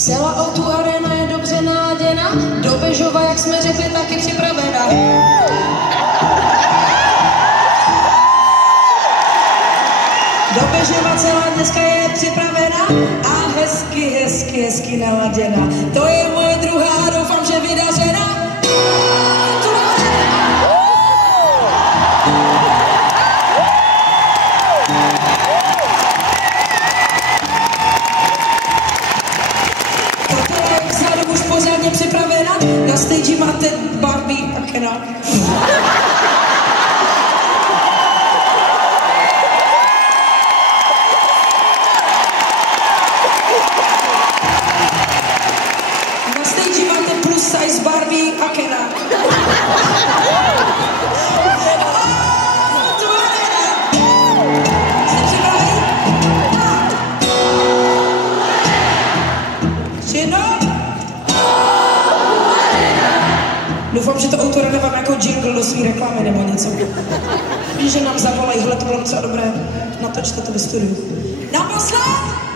Celá O2 Arena je dobře naladěna, do Bežova, jak jsme řekli, taky připravena. Do Bežova celá dneska je připravena a hezky naladěna. To je moje druhá, doufám, že vydařena. Už pořádně připravena, na stage máte Barbie a Kena. Na stage máte plus size Barbie a Kena. Jste připraveni? Doufám, že to autora nevám jako jingle do svý reklamy nebo něco. Víš, že nám zavolají, hele, to bylo docela dobré, natočte to ve studiu. Naposled!